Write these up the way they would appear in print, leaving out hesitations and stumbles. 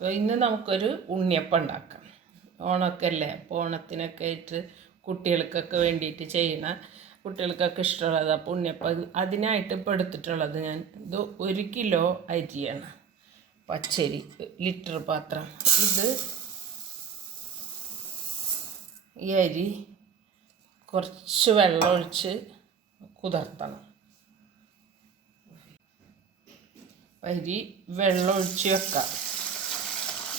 അപ്പോൾ ഇന്ന് നമുക്കൊരു ഉണ്ണിയപ്പം ഉണ്ടാക്കാം. ഓണമൊക്കെയല്ലേ, അപ്പോൾ ഓണത്തിനൊക്കെ ആയിട്ട് കുട്ടികൾക്കൊക്കെ വേണ്ടിയിട്ട് ചെയ്യുന്ന, കുട്ടികൾക്കൊക്കെ ഇഷ്ടമുള്ളത്. അപ്പോൾ ഉണ്ണിയപ്പം അതിനായിട്ട് ഇപ്പോൾ എടുത്തിട്ടുള്ളത് ഞാൻ ഇത് 1 കിലോ അരിയാണ്, പച്ചരി, ലിറ്റർ പാത്രം. ഈ അരി കുറച്ച് വെള്ളം ഒഴിച്ച് കുതിർത്തണം. അരി വെള്ളം ഒഴിച്ച് വെക്കാം.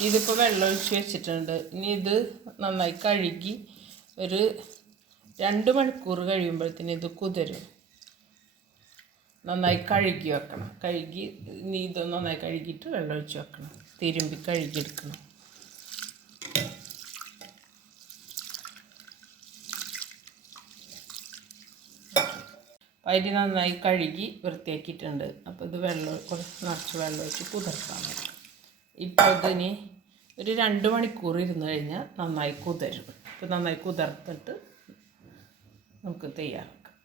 ഇതിപ്പോൾ വെള്ളം ഒഴിച്ച് വെച്ചിട്ടുണ്ട്. ഇനി ഇത് നന്നായി കഴുകി ഒരു 2 മണിക്കൂർ കഴിയുമ്പോഴത്തേന് ഇത് കുതിരും. നന്നായി കഴുകി വെക്കണം. ഇനി ഇത് നന്നായി കഴുകിയിട്ട് വെള്ളം ഒഴിച്ച് വെക്കണം. തിരുമ്പി കഴുകിയെടുക്കണം. അരി നന്നായി കഴുകി വൃത്തിയാക്കിയിട്ടുണ്ട്. അപ്പോൾ ഇത് നിറച്ച് വെള്ളം ഒഴിച്ച് കുതിർത്താൻ പറ്റും. ഇപ്പോൾ ഇതിന് ഒരു 2 മണിക്കൂർ ഇരുന്ന് കഴിഞ്ഞാൽ നന്നായി കുതിരും. ഇപ്പോൾ നന്നായി കുതിർത്തിട്ട് നമുക്ക് തയ്യാറാക്കാം.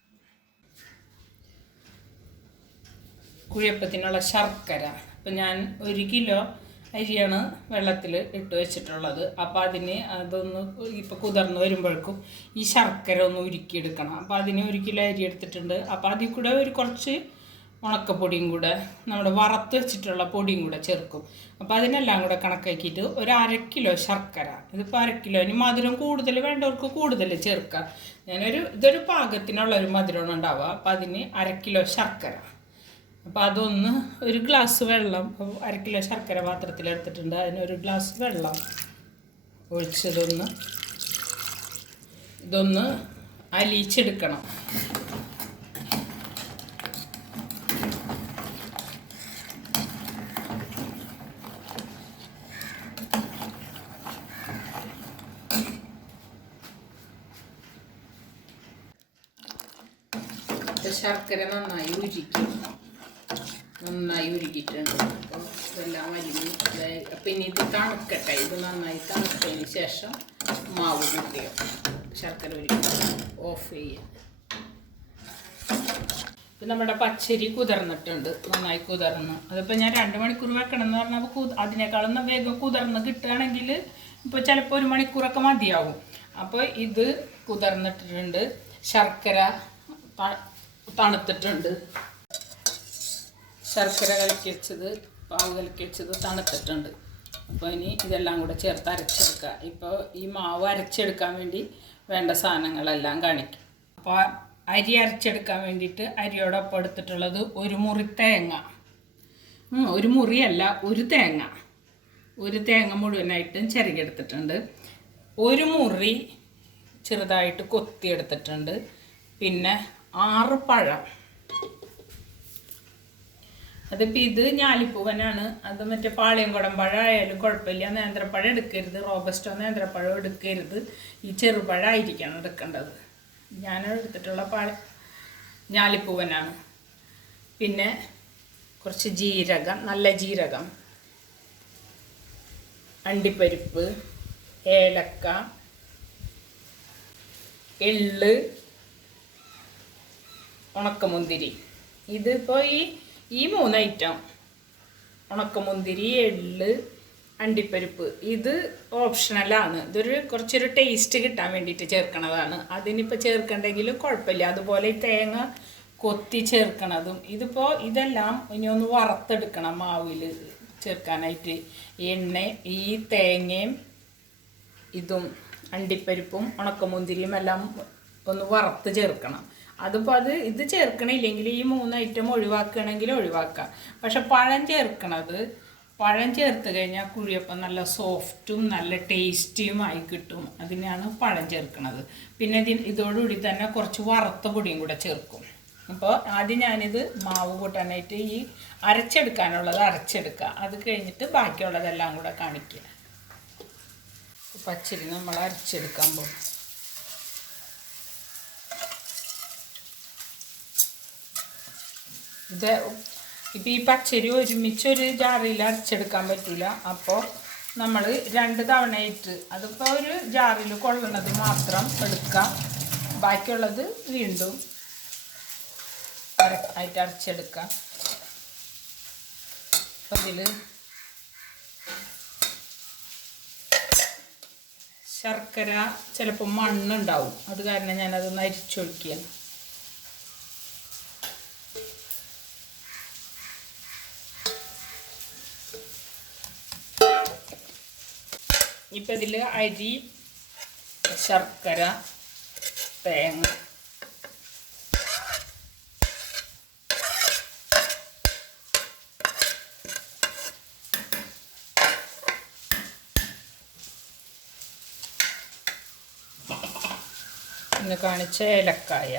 കുഴപ്പത്തിനുള്ള ശർക്കര. അപ്പം ഞാൻ 1 കിലോ അരിയാണ് വെള്ളത്തിൽ ഇട്ട് വെച്ചിട്ടുള്ളത്. അപ്പോൾ അതൊന്ന് ഇപ്പോൾ കുതിർന്ന് വരുമ്പോഴേക്കും ഈ ശർക്കര ഒന്ന് ഉരുക്കിയെടുക്കണം. അപ്പോൾ 1 കിലോ അരി എടുത്തിട്ടുണ്ട്. അപ്പോൾ അതിൽ കൂടെ കുറച്ച് ഉണക്കപ്പൊടിയും കൂടെ, നമ്മുടെ വറുത്ത് വെച്ചിട്ടുള്ള പൊടിയും കൂടെ ചേർക്കും. അപ്പോൾ അതിനെല്ലാം കൂടെ കണക്കാക്കിയിട്ട് ഒരു 1/2 കിലോ ശർക്കര. ഇതിപ്പോൾ 1/2 കിലോ. ഇനി മധുരം കൂടുതൽ വേണ്ടവർക്ക് കൂടുതൽ ചേർക്കാം. ഇതൊരു പാകത്തിനുള്ളൊരു മധുരമാണ് ഉണ്ടാവുക. അപ്പോൾ അതിന് 1/2 കിലോ ശർക്കര. അപ്പോൾ അതൊന്ന് 1 ഗ്ലാസ് വെള്ളം, 1/2 കിലോ ശർക്കര പാത്രത്തിലെടുത്തിട്ടുണ്ട്. അതിന് 1 ഗ്ലാസ് വെള്ളം ഒഴിച്ച് ഇതൊന്ന് അലിയിച്ചെടുക്കണം. ശർക്കര നന്നായി ഉരുക്കിയിട്ടുണ്ട്. അപ്പോൾ ഇതെല്ലാം വലിഞ്ഞ് അപ്പം ഇനി ഇത് തണുക്കട്ടെ. ഇത് നന്നായി തണുത്തതിന് ശേഷം മാവ് കൂട്ടിയോ ശർക്കര ഉരുക്കി ഓഫ് ചെയ്യാം. ഇപ്പം നമ്മുടെ പച്ചരി കുതിർന്നിട്ടുണ്ട്, നന്നായി കുതിർന്ന്. അതിപ്പോൾ ഞാൻ 2 മണിക്കൂർ വെക്കണം എന്ന് പറഞ്ഞപ്പോൾ അതിനേക്കാളും വേഗം കുതിർന്ന് കിട്ടുകയാണെങ്കിൽ ഇപ്പോൾ ചിലപ്പോൾ 1 മണിക്കൂറൊക്കെ മതിയാവും. അപ്പോൾ ഇത് കുതിർന്നിട്ടുണ്ട്. ശർക്കര തണുത്തിട്ടുണ്ട്. ശർക്കര പാവ് കലക്കി വെച്ചത് തണുത്തിട്ടുണ്ട്. അപ്പോൾ ഇനി ഇതെല്ലാം കൂടെ ചേർത്ത് അരച്ചെടുക്കുക. ഇപ്പോൾ ഈ മാവ് അരച്ചെടുക്കാൻ വേണ്ടി വേണ്ട സാധനങ്ങളെല്ലാം കാണിക്കും. അപ്പോൾ അരി അരച്ചെടുക്കാൻ വേണ്ടിയിട്ട് അരിയോടൊപ്പം എടുത്തിട്ടുള്ളത് 1 മുറി തേങ്ങ. 1 മുറിയല്ല, 1 തേങ്ങ. 1 തേങ്ങ മുഴുവനായിട്ടും ചിരകിയെടുത്തിട്ടുണ്ട്. 1 മുറി ചെറുതായിട്ട് കൊത്തിയെടുത്തിട്ടുണ്ട്. പിന്നെ 6 പഴം. അതിപ്പോൾ ഇത് ഞാലിപ്പൂവനാണ്. അത് മറ്റേ പാളയംകുടം പഴം ആയാലും കുഴപ്പമില്ല. നേന്ത്രപ്പഴം എടുക്കരുത്, റോബസ്റ്റോ നേന്ത്രപ്പഴം എടുക്കരുത്. ഈ ചെറുപഴം ആയിരിക്കണം എടുക്കേണ്ടത്. ഞാൻ എടുത്തിട്ടുള്ള ഞാലിപ്പൂവനാണ്. പിന്നെ കുറച്ച് ജീരകം, നല്ല ജീരകം, അണ്ടിപ്പരിപ്പ്, ഏലക്ക, എള്ള്, ഉണക്കമുന്തിരി. ഇതിപ്പോൾ ഈ 3 ഐറ്റം, ഉണക്കമുന്തിരി, എള്ള്, അണ്ടിപ്പരിപ്പ്, ഇത് ഓപ്ഷണലാണ്. കുറച്ചൊരു ടേസ്റ്റ് കിട്ടാൻ വേണ്ടിയിട്ട് ചേർക്കണതാണ്. അതിനിപ്പോൾ ചേർക്കണ്ടെങ്കിലും കുഴപ്പമില്ല. അതുപോലെ ഈ തേങ്ങ കൊത്തി ചേർക്കണതും. ഇതെല്ലാം ഇനി ഒന്ന് വറുത്തെടുക്കണം മാവിൽ ചേർക്കാനായിട്ട്. ഈ തേങ്ങയും ഇതും അണ്ടിപ്പരിപ്പും ഉണക്കമുന്തിരിയും എല്ലാം ഒന്ന് വറുത്ത് ചേർക്കണം. ഇത് ചേർക്കണില്ലെങ്കിൽ ഈ 3 ഐറ്റം ഒഴിവാക്കുകയാണെങ്കിൽ ഒഴിവാക്കാം. പക്ഷെ പഴം ചേർത്ത് കഴിഞ്ഞാൽ കുഴിയപ്പം നല്ല സോഫ്റ്റും നല്ല ടേസ്റ്റിയുമായി കിട്ടും. അതിനാണ് പഴം ചേർക്കുന്നത്. പിന്നെ ഇതോടുകൂടി തന്നെ കുറച്ച് വറുത്ത പൊടിയും കൂടെ ചേർക്കും. അപ്പോൾ ആദ്യം ഞാനിത് മാവ് കൂട്ടാനായിട്ട് ഈ അരച്ചെടുക്കാനുള്ളത് അരച്ചെടുക്കുക. അത് കഴിഞ്ഞിട്ട് ബാക്കിയുള്ളതെല്ലാം കൂടെ കാണിക്കുക. പച്ചരി നമ്മൾ അരച്ചെടുക്കാൻ പോകും. ഇപ്പം ഈ പച്ചരി ഒരുമിച്ചൊരു ജാറിൽ അരച്ചെടുക്കാൻ പറ്റില്ല. അപ്പോൾ നമ്മൾ 2 തവണയായിട്ട്, അതിപ്പോൾ ഒരു ജാറിൽ കൊള്ളണത് മാത്രം എടുക്കാം. ബാക്കിയുള്ളത് വീണ്ടും ആയിട്ട് അരച്ചെടുക്കാം. അപ്പോൾ ഇതിൽ ശർക്കര ചിലപ്പോൾ മണ്ണുണ്ടാവും, അത് കാരണം ഞാനതൊന്ന് അരിച്ചൊഴിക്കുകയാണ്. ഇപ്പം ഇതിൽ അരി, ശർക്കര, തേങ്ങ, പിന്നെ കാണിച്ച ഏലക്കായ,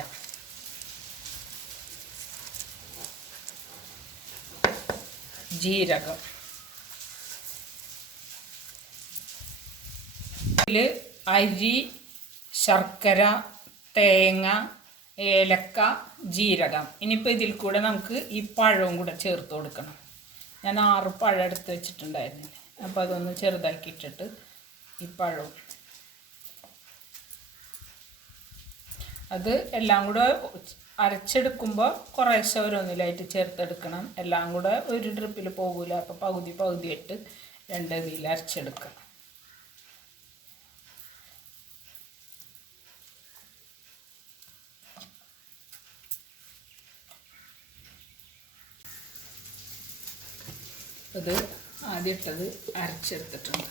ജീരകം, ഇതിൽ അരി, ശർക്കര, തേങ്ങ, ഏലക്ക, ജീരകം. ഇനിയിപ്പോൾ ഇതിൽ കൂടെ നമുക്ക് ഈ പഴവും കൂടെ ചേർത്ത് കൊടുക്കണം. ഞാൻ 6 പഴം എടുത്ത് വെച്ചിട്ടുണ്ടായിരുന്നു, അപ്പോൾ അതൊന്ന് ചെറുതാക്കിയിട്ടിട്ട് ഈ പഴവും അത് എല്ലാം കൂടെ അരച്ചെടുക്കുമ്പോൾ കുറേശ്ശെ ഓരോന്നിലായിട്ട് ചേർത്തെടുക്കണം. എല്ലാം കൂടെ ഒരു ട്രിപ്പിൽ പോകില്ല, അപ്പോൾ പകുതിയായിട്ട് 2 ഇതിൽ അരച്ചെടുക്കണം. അത് ആദ്യം ഇട്ടത് അരച്ചെടുത്തിട്ടുണ്ട്.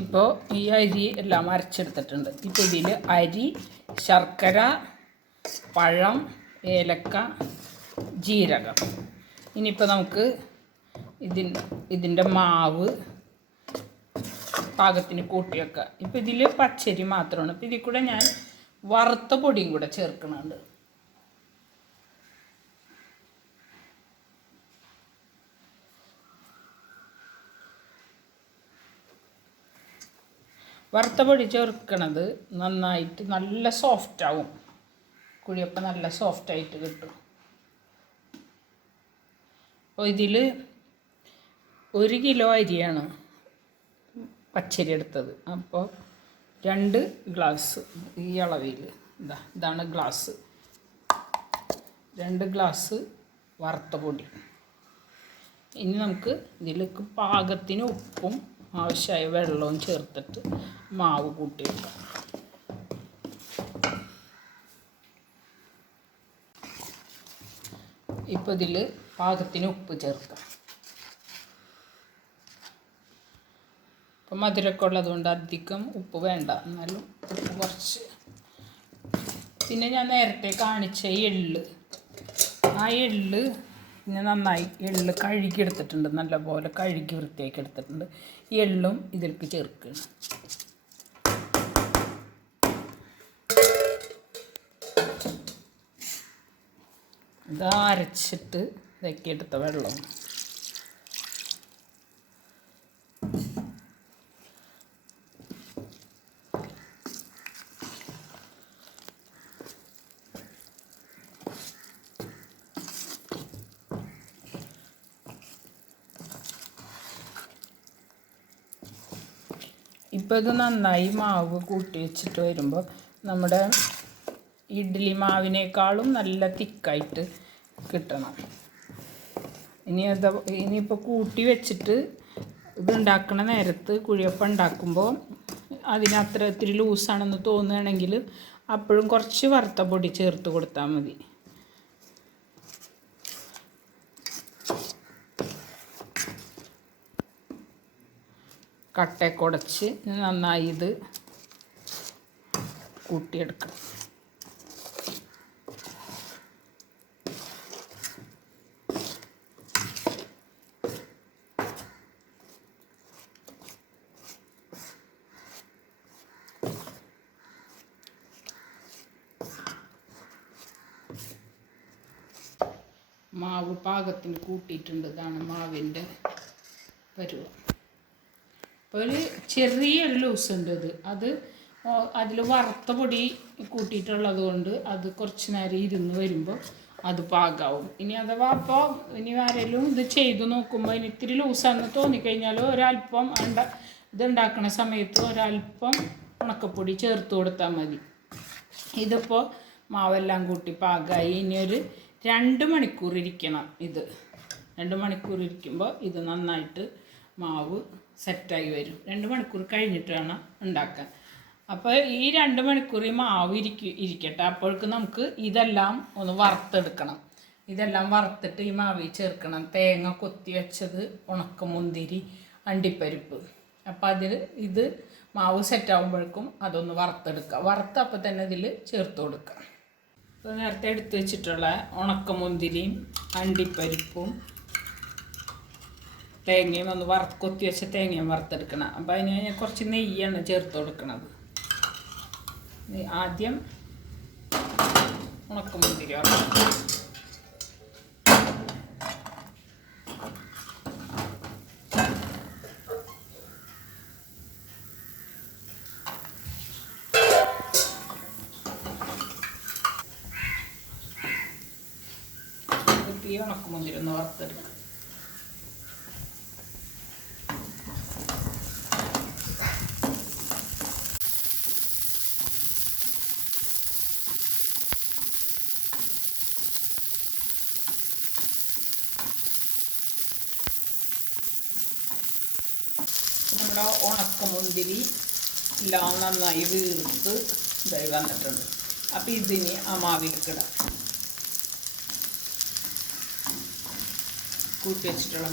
ഇപ്പോൾ ഈ അരി എല്ലാം അരച്ചെടുത്തിട്ടുണ്ട്. ഇപ്പോൾ ഇതിൽ അരി, ശർക്കര, പഴം, ഏലക്ക, ജീരകം. ഇനിയിപ്പോൾ നമുക്ക് ഇതിൻ്റെ മാവ് പാകത്തിന് കൂട്ടി വെക്കുക. ഇപ്പോൾ ഇതിൽ പച്ചരി മാത്രമാണ്. ഇപ്പോൾ ഇതിൽ കൂടെ ഞാൻ വറുത്ത പൊടിയും കൂടെ ചേർക്കുന്നുണ്ട്. വറുത്ത പൊടി ചേർക്കണത് നന്നായിട്ട് നല്ല സോഫ്റ്റാവും. കുഴിയപ്പം നല്ല സോഫ്റ്റായിട്ട് കിട്ടും. അപ്പോൾ ഇതിൽ 1 കിലോ അരിയാണ് പച്ചരി എടുത്തത്. അപ്പോൾ 2 ഗ്ലാസ് ഈ അളവിൽ ഇതാണ് ഗ്ലാസ്. 2 ഗ്ലാസ് വറുത്ത പൊടി. ഇനി നമുക്ക് ഇതിലേക്ക് പാകത്തിന് ഉപ്പും ആവശ്യമായ വെള്ളവും ചേർത്തിട്ട് മാവ് കൂട്ടി വെക്കാം. ഇപ്പോൾ ഇതിൽ പാകത്തിന് ഉപ്പ് ചേർക്കാം. ഇപ്പം മധുരമൊക്കെ ഉള്ളതുകൊണ്ട് അധികം ഉപ്പ് വേണ്ട, എന്നാലും ഉപ്പ് കുറച്ച്. പിന്നെ ഞാൻ നേരത്തെ കാണിച്ച എള്ള്, ആ എള്ള് പിന്നെ നന്നായി കഴുകി എടുത്തിട്ടുണ്ട്, നല്ലപോലെ കഴുകി വൃത്തിയാക്കി എടുത്തിട്ടുണ്ട്. എള്ളും ഇതിലേക്ക് ചേർക്കണം. ഇത് അരച്ചിട്ട് ഇതാക്കി എടുത്ത വെള്ളം. ഇപ്പോൾ ഇത് നന്നായി മാവ് കൂട്ടി വെച്ചിട്ട് വരുമ്പോൾ നമ്മുടെ ഇഡ്ഡലി മാവിനേക്കാളും നല്ല തിക്കായിട്ട് കിട്ടണം. ഇനിയിപ്പോൾ കൂട്ടി വെച്ചിട്ട് ഇതുണ്ടാക്കണ നേരത്ത് കുഴിയപ്പം ഉണ്ടാക്കുമ്പോൾ അതിനത്ര ഇത്തിരി ലൂസാണെന്ന് തോന്നുകയാണെങ്കിൽ അപ്പോഴും കുറച്ച് വറുത്ത പൊടി ചേർത്ത് കൊടുത്താൽ മതി. കട്ടയൊക്കെ ഉടച്ച് നന്നായി ഇത് കൂട്ടിയെടുക്കണം. മാവ് പാകത്തിന് കൂട്ടിയിട്ടുണ്ട്. ഇതാണ് മാവിൻ്റെ പരുവം. അപ്പോൾ ഒരു ചെറിയൊരു ലൂസ് ഉണ്ട്. അത് അതിൽ വറുത്ത പൊടി കൂട്ടിയിട്ടുള്ളത് കൊണ്ട് അത് കുറച്ച് നേരം ഇരുന്ന് വരുമ്പോൾ അത് പാകാവും. ഇനി അഥവാ അപ്പോൾ ഇനി ആരെങ്കിലും ഇത് ചെയ്ത് നോക്കുമ്പോൾ ഇനി ഇത്തിരി ലൂസാണെന്ന് തോന്നിക്കഴിഞ്ഞാൽ ഒരല്പം ഇതുണ്ടാക്കുന്ന സമയത്ത് ഒരല്പം ഉണക്കപ്പൊടി ചേർത്ത് കൊടുത്താൽ മതി. ഇതിപ്പോൾ മാവെല്ലാം കൂട്ടി പാകമായി. ഇനി ഒരു 2 മണിക്കൂർ ഇരിക്കണം. ഇത് 2 മണിക്കൂർ ഇരിക്കുമ്പോൾ ഇത് നന്നായിട്ട് മാവ് സെറ്റായി വരും. 2 മണിക്കൂർ കഴിഞ്ഞിട്ട് വേണം ഉണ്ടാക്കാൻ. അപ്പോൾ ഈ 2 മണിക്കൂർ ഈ മാവ് ഇരിക്കട്ടെ. അപ്പോഴേക്ക് നമുക്ക് ഇതെല്ലാം ഒന്ന് വറുത്തെടുക്കണം. ഇതെല്ലാം വറുത്തിട്ട് ഈ മാവിൽ ചേർക്കണം. തേങ്ങ കൊത്തി വെച്ചത്, ഉണക്കമുന്തിരി, അണ്ടിപ്പരിപ്പ്. അപ്പോൾ ഇത് മാവ് സെറ്റാകുമ്പോഴേക്കും അതൊന്ന് വറുത്തെടുക്കുക. വറുത്തപ്പോൾ തന്നെ ഇതിൽ ചേർത്ത് കൊടുക്കുക. ഇപ്പോൾ നേരത്തെ എടുത്ത് വെച്ചിട്ടുള്ള ഉണക്കമുന്തിരിയും അണ്ടിപ്പരിപ്പും തേങ്ങയും ഒന്ന് കൊത്തി വെച്ച തേങ്ങയും വറുത്തെടുക്കണം. അപ്പോൾ അതിന് കുറച്ച് നെയ്യാണ് ചേർത്ത് കൊടുക്കുന്നത്. ആദ്യം ഉണക്കമുന്തിരി വറുത്തെടുക്കണം. ഈ ഉണക്കമുന്തിരി ഒന്ന് വറുത്തെടുക്കുക. നമ്മുടെ ഉണക്കമുന്തിരി എല്ലാം നന്നായി വീർത്ത് ഇതായി വന്നിട്ടുണ്ട്. അപ്പോൾ ഇതിന് ആ മാവിലേക്കിടാം. കൂട്ടി വെച്ചിട്ടുള്ള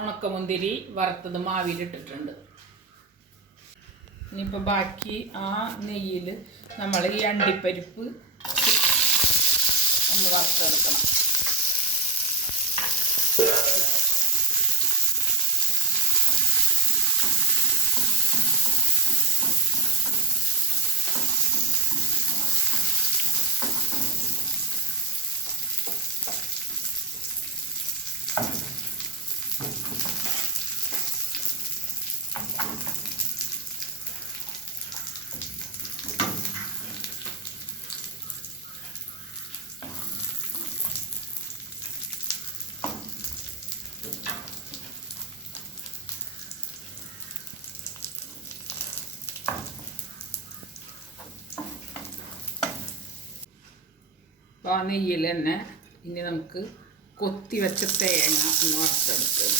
ഉണക്കമുന്തിരി വറുത്തത് മാവിലിട്ടിട്ടുണ്ട്. ഇനിയിപ്പോൾ ബാക്കി ആ നെയ്യിൽ നമ്മൾ ഈ അണ്ടിപ്പരിപ്പ് ഒന്ന് വറുത്തെടുക്കണം. അപ്പോൾ ആ നെയ്യിൽ തന്നെ ഇനി നമുക്ക് കൊത്തി വെച്ച തേങ്ങ ഒന്ന് വറുത്തെടുക്കുക.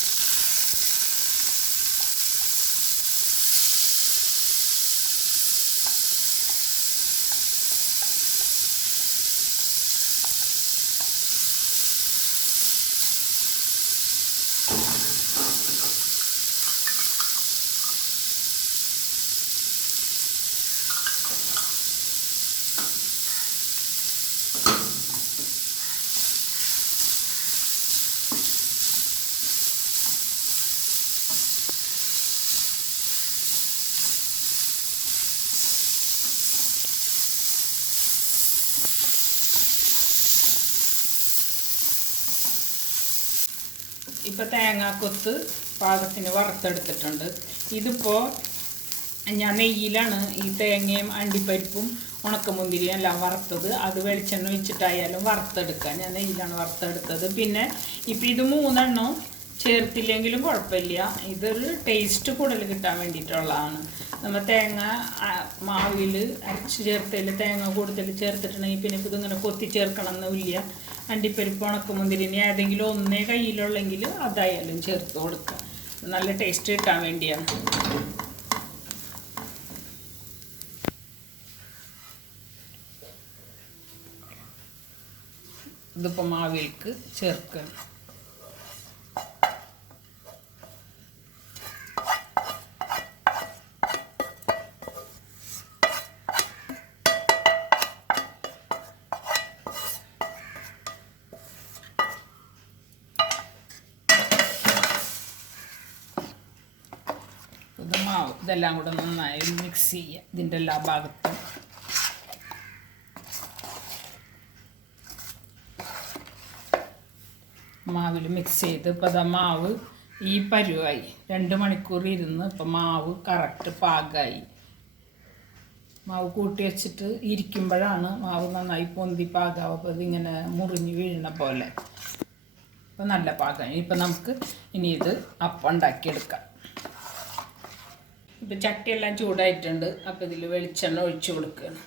ഇപ്പോൾ തേങ്ങാക്കൊത്ത് പാകത്തിന് വറുത്തെടുത്തിട്ടുണ്ട്. ഇതിപ്പോൾ ഞാൻ നെയ്യിലാണ് ഈ തേങ്ങയും അണ്ടിപ്പരിപ്പും ഉണക്കമുന്തിരിയും എല്ലാം വറുത്തത്. അത് വെളിച്ചെണ്ണ ഒഴിച്ചിട്ടായാലും വറുത്തെടുക്കുക. ഞാൻ നെയ്യിലാണ് വറുത്തെടുത്തത്. പിന്നെ ഇപ്പോൾ ഇത് 3 എണ്ണം ചേർത്തില്ലെങ്കിലും കുഴപ്പമില്ല. ഇതൊരു ടേസ്റ്റ് കൂടുതൽ കിട്ടാൻ വേണ്ടിയിട്ടുള്ളതാണ്. നമ്മൾ തേങ്ങ മാവിൽ അരച്ച് ചേർത്തതിൽ തേങ്ങ കൂടുതൽ ചേർത്തിട്ടുണ്ടെങ്കിൽ പിന്നെ ഇപ്പോൾ ഇതിങ്ങനെ കൊത്തി ചേർക്കണമെന്നില്ല. അണ്ടിപ്പരിപ്പ് ഉണക്കമുന്തിരിന് ഏതെങ്കിലും ഒന്നേ കയ്യിലുള്ളെങ്കിൽ അതായാലും ചേർത്ത് കൊടുക്കുക. നല്ല ടേസ്റ്റ് കിട്ടാൻ വേണ്ടിയാണ്. ഇതിപ്പോൾ മാവിലേക്ക് ചേർക്കണം. മാവ് ഇതെല്ലാം കൂടെ നന്നായി മിക്സ് ചെയ്യുക. ഇതിൻ്റെ എല്ലാ ഭാഗത്തും മാവിൽ മിക്സ് ചെയ്ത് ഇപ്പോൾ മാവ് ഈ പരുവായി. 2 മണിക്കൂർ ഇരുന്ന് ഇപ്പോൾ മാവ് കറക്റ്റ് പാകമായി. മാവ് കൂട്ടി വെച്ചിട്ട് ഇരിക്കുമ്പോഴാണ് മാവ് നന്നായി പൊന്തി പാകാവും. അപ്പോൾ ഇതിങ്ങനെ മുറിഞ്ഞ് വീഴുന്ന പോലെ. അപ്പോൾ നല്ല പാകമായി. ഇപ്പം നമുക്ക് ഇനി ഇത് അപ്പം ഉണ്ടാക്കിയെടുക്കാം. ഇപ്പം ചട്ടിയെല്ലാം ചൂടായിട്ടുണ്ട്. അപ്പോൾ ഇതിൽ വെളിച്ചെണ്ണ ഒഴിച്ചു കൊടുക്കുകയാണ്.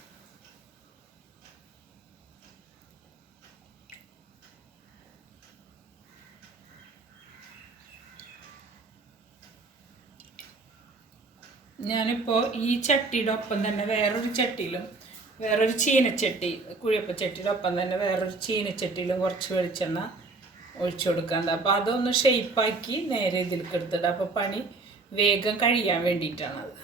ഞാനിപ്പോൾ ഈ ചട്ടിയുടെ ഒപ്പം തന്നെ വേറൊരു ചീനച്ചട്ടി, കുഴിയപ്പച്ചട്ടിയുടെ ഒപ്പം തന്നെ വേറൊരു ചീനച്ചട്ടിയിലും കുറച്ച് വെളിച്ചെണ്ണ ഒഴിച്ചു കൊടുക്കാറുണ്ട്. അപ്പോൾ അതൊന്ന് ഷെയ്പ്പാക്കി നേരെ ഇതിലേക്ക് എടുത്തിട്ട്, അപ്പോൾ പണി വേഗം കഴിയാൻ വേണ്ടിയിട്ടാണത്.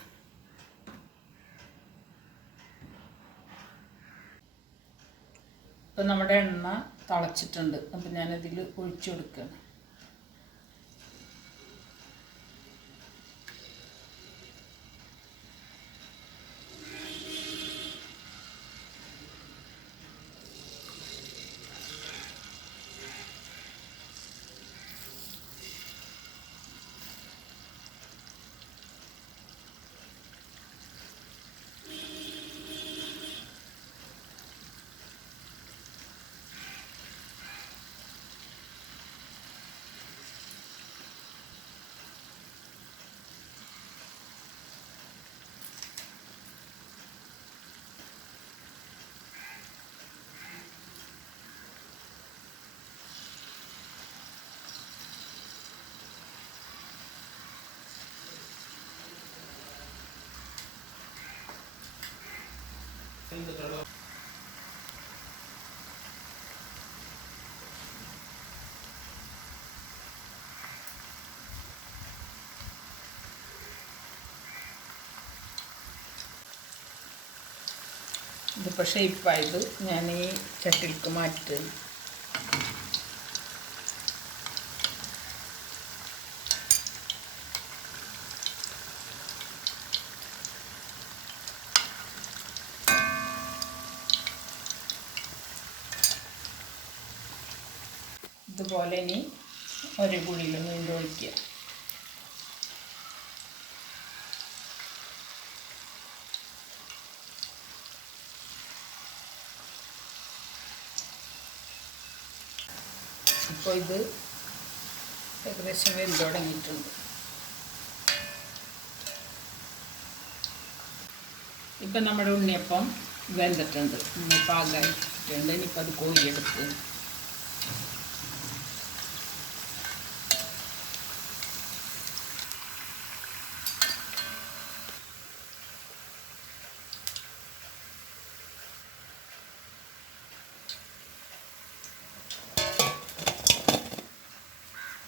ഇപ്പം നമ്മുടെ എണ്ണ തിളച്ചിട്ടുണ്ട്. അപ്പം ഞാനതിൽ ഒഴിച്ചു കൊടുക്കുകയാണ്. ഇതിപ്പോൾ ഷേപ്പായത് ഞാൻ ഈ ചട്ടിലേക്ക് മാറ്റും. ഇതുപോലെ ഇനി ഒരു കുഴിയിൽ വീണ്ടും ഒഴിക്കുക. ഇപ്പോൾ ഇത് ഏകദേശം വെന്ത് തുടങ്ങിയിട്ടുണ്ട്. ഇപ്പം നമ്മുടെ ഉണ്ണിയപ്പം വെന്തിട്ടുണ്ട്, പാകമായിട്ടുണ്ട്. ഇനിയിപ്പോൾ അത് കോരിയെടുത്ത്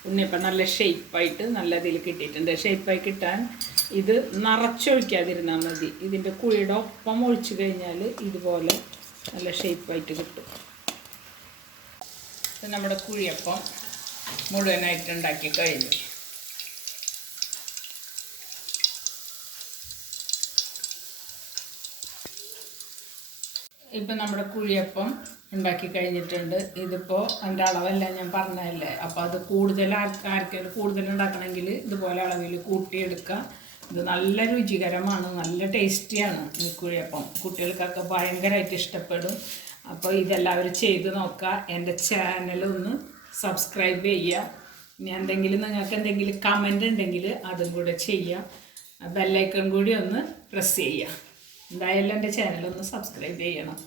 ഉണ്ണിയപ്പം നല്ല ഷേപ്പായിട്ട് നല്ല ഇതിൽ കിട്ടിയിട്ടുണ്ട്. ഷേപ്പായി കിട്ടാൻ ഇത് നിറച്ചൊഴിക്കാതിരുന്നാൽ മതി. ഇതിൻ്റെ കുഴിയുടെ ഒപ്പം ഒഴിച്ചു കഴിഞ്ഞാൽ ഇതുപോലെ നല്ല ഷേപ്പായിട്ട് കിട്ടും. ഇപ്പം നമ്മുടെ കുഴിയപ്പം മുഴുവനായിട്ട് ഉണ്ടാക്കി കഴിഞ്ഞു. ഇപ്പം നമ്മുടെ കുഴിയപ്പം ഉണ്ടാക്കി കഴിഞ്ഞിട്ടുണ്ട്. ഇതിപ്പോൾ എൻ്റെ അളവെല്ലാം ഞാൻ പറഞ്ഞതല്ലേ. അപ്പോൾ അത് ആർക്കെങ്കിലും കൂടുതൽ ഉണ്ടാക്കണമെങ്കിൽ ഇതുപോലെ അളവിൽ കൂട്ടിയെടുക്കുക. ഇത് നല്ല രുചികരമാണ്, നല്ല ടേസ്റ്റിയാണ് ഈ കുഴിയപ്പം. കുട്ടികൾക്കൊക്കെ ഭയങ്കരമായിട്ട് ഇഷ്ടപ്പെടും. അപ്പോൾ ഇതെല്ലാവരും ചെയ്ത് നോക്കുക. എൻ്റെ ചാനലൊന്ന് സബ്സ്ക്രൈബ് ചെയ്യുക. ഇനി നിങ്ങൾക്ക് എന്തെങ്കിലും കമൻ്റ് ഉണ്ടെങ്കിൽ അതും കൂടെ ചെയ്യാം. ബെല്ലൈക്കൺ കൂടി ഒന്ന് പ്രസ് ചെയ്യുക. എന്തായാലും എൻ്റെ ചാനലൊന്ന് സബ്സ്ക്രൈബ് ചെയ്യണം.